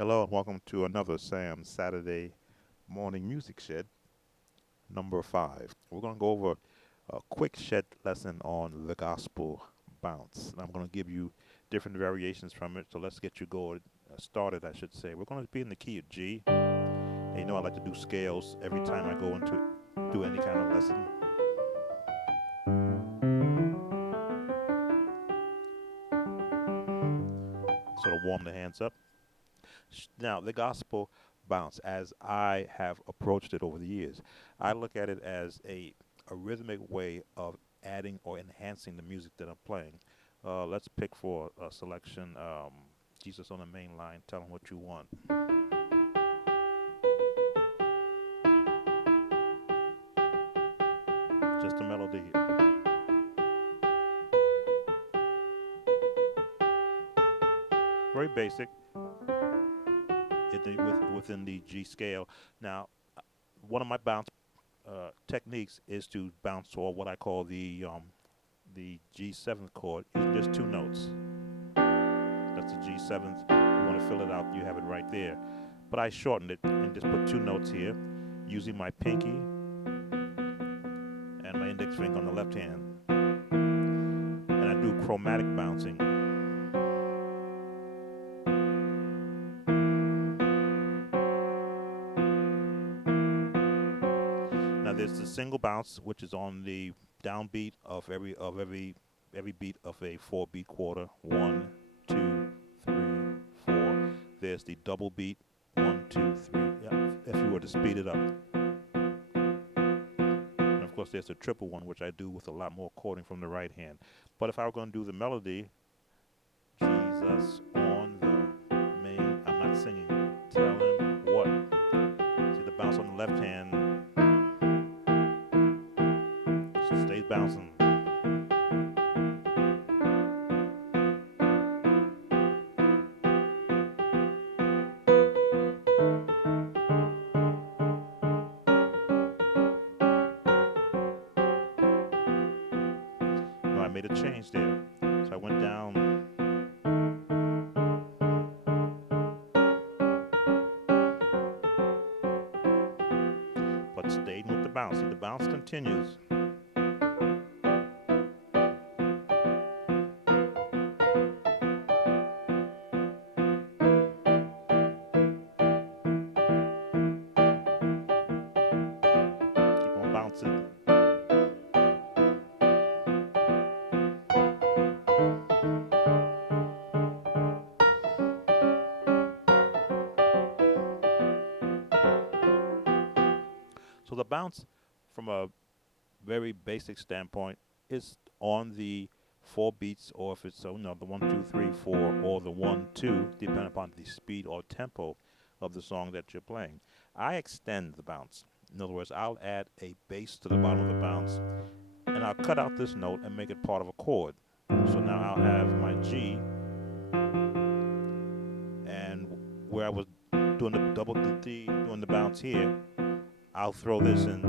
Hello and welcome to another Sam Saturday morning music shed number 5. We're going to go over a quick shed lesson on the gospel bounce. And I'm going to give you different variations from it. So let's get you going started, I should say. We're going to be in the key of G. And you know I like to do scales every time I go into do any kind of lesson. Sort of warm the hands up. Now, the gospel bounce, as I have approached it over the years, I look at it as a rhythmic way of adding or enhancing the music that I'm playing. Let's pick for a selection Jesus on the Main Line, Tell 'em What You Want. Just a melody. Very basic within the G scale. Now, one of my bounce techniques is to bounce or what I call the G7th chord using just two notes. That's the G7th. You want to fill it out, you have it right there. But I shortened it and just put two notes here using my pinky and my index finger on the left hand. And I do chromatic bouncing. Now there's the single bounce, which is on the downbeat of every beat of a 4-beat quarter. 1, 2, 3, 4. There's the double beat. 1, 2, 3. Yeah, if you were to speed it up. And of course, there's the triple one, which I do with a lot more chording from the right hand. But if I were going to do the melody, Jesus on the main, I'm not singing. Tell him what. See the bounce on the left hand stays bouncing. No, I made a change there. So I went down. But stayed with the bounce. See, the bounce continues. Keep on bouncing. So the bounce, from a very basic standpoint, is on the 4 beats, or if it's the 1, 2, 3, 4, or the 1, 2, depending upon the speed or tempo of the song that you're playing. I extend the bounce. In other words, I'll add a bass to the bottom of the bounce, and I'll cut out this note and make it part of a chord. So now I'll have my G, and where I was doing the double D, doing the bounce here, I'll throw this in.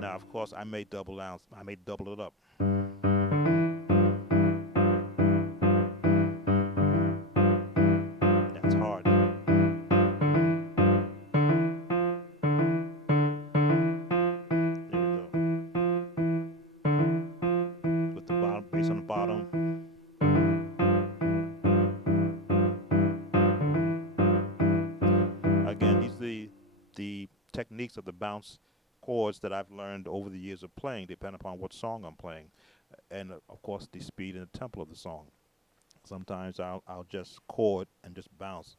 Now, of course, I may double it up. That's hard. There we go. With the bottom bass on the bottom. Again, these are the techniques of the bounce chords that I've learned over the years of playing, depending upon what song I'm playing, and of course the speed and the tempo of the song. Sometimes I'll just chord and just bounce.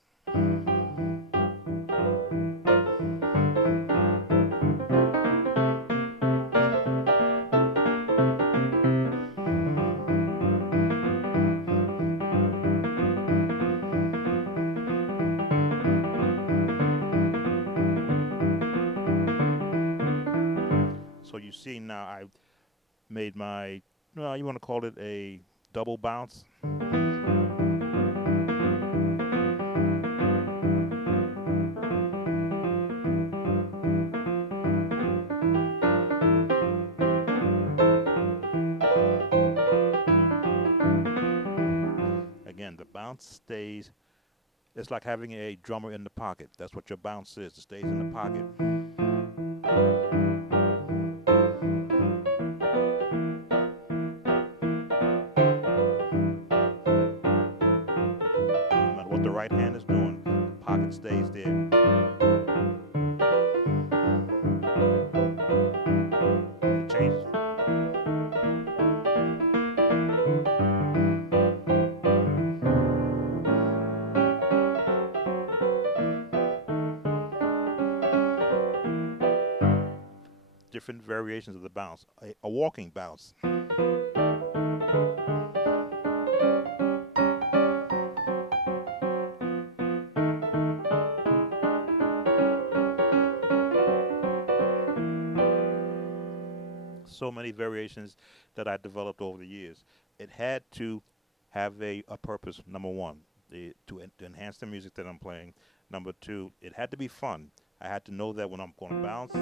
So you see now I've made my You want to call it a double bounce. Again, the bounce stays. It's like having a drummer in the pocket. That's what your bounce is. It stays in the pocket. No matter what the right hand is doing, the pocket stays there. It changes. Different variations of the bounce. A walking bounce. So many variations that I developed over the years. It had to have a purpose. Number one, to enhance the music that I'm playing. Number two, it had to be fun. I had to know that when I'm going to bounce,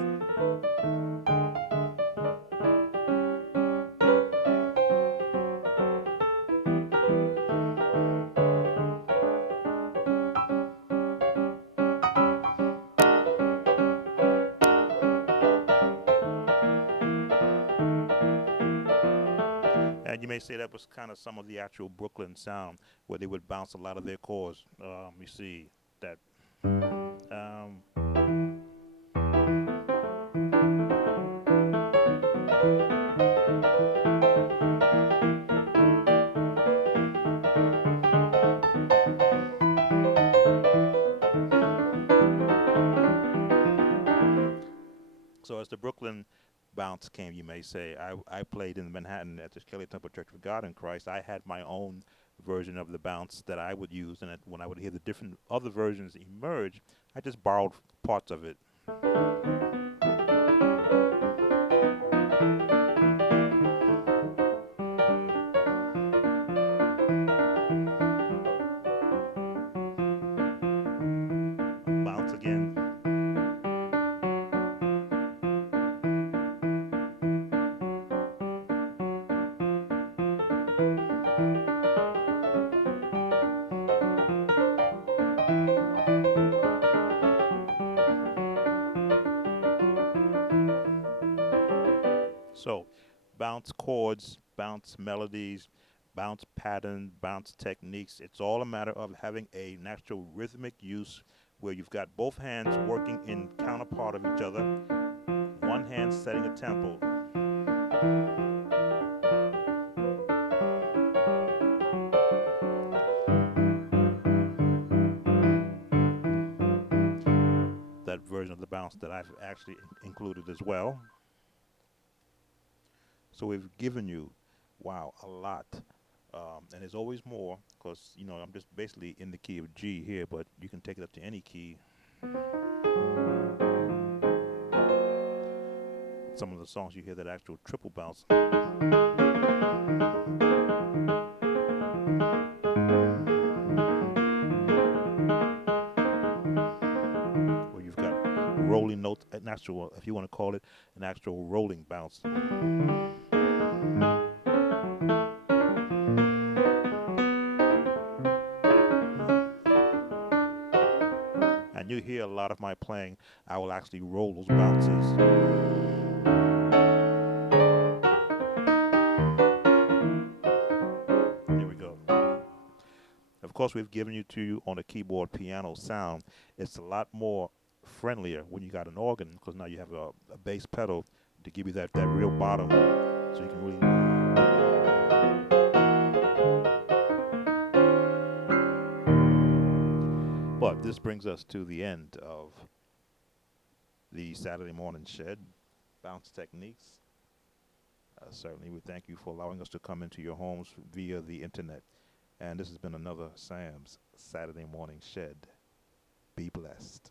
and you may say that was kind of some of the actual Brooklyn sound, where they would bounce a lot of their chords. You see that. Um, so as the Brooklyn bounce came, you may say, I played in Manhattan at the Kelly Temple Church of God in Christ. I had my own version of the bounce that I would use, and when I would hear the different other versions emerge, I just borrowed parts of it. Bounce again. So, bounce chords, bounce melodies, bounce patterns, bounce techniques. It's all a matter of having a natural rhythmic use where you've got both hands working in counterpart of each other, one hand setting a tempo. That version of the bounce that I've actually included as well. So we've given you, wow, a lot. And there's always more because, I'm just basically in the key of G here, but you can take it up to any key. Some of the songs you hear that actual triple bounce. Where you've got rolling notes, an actual, if you want to call it, an actual rolling bounce. And you hear a lot of my playing, I will actually roll those bounces. Here we go. Of course, we've given you to you on a keyboard piano sound. It's a lot more friendlier when you got an organ because now you have a bass pedal to give you that real bottom, so you can really. But this brings us to the end of the Saturday Morning Shed Bounce Techniques. Certainly, we thank you for allowing us to come into your homes via the internet. And this has been another Sam's Saturday Morning Shed. Be blessed.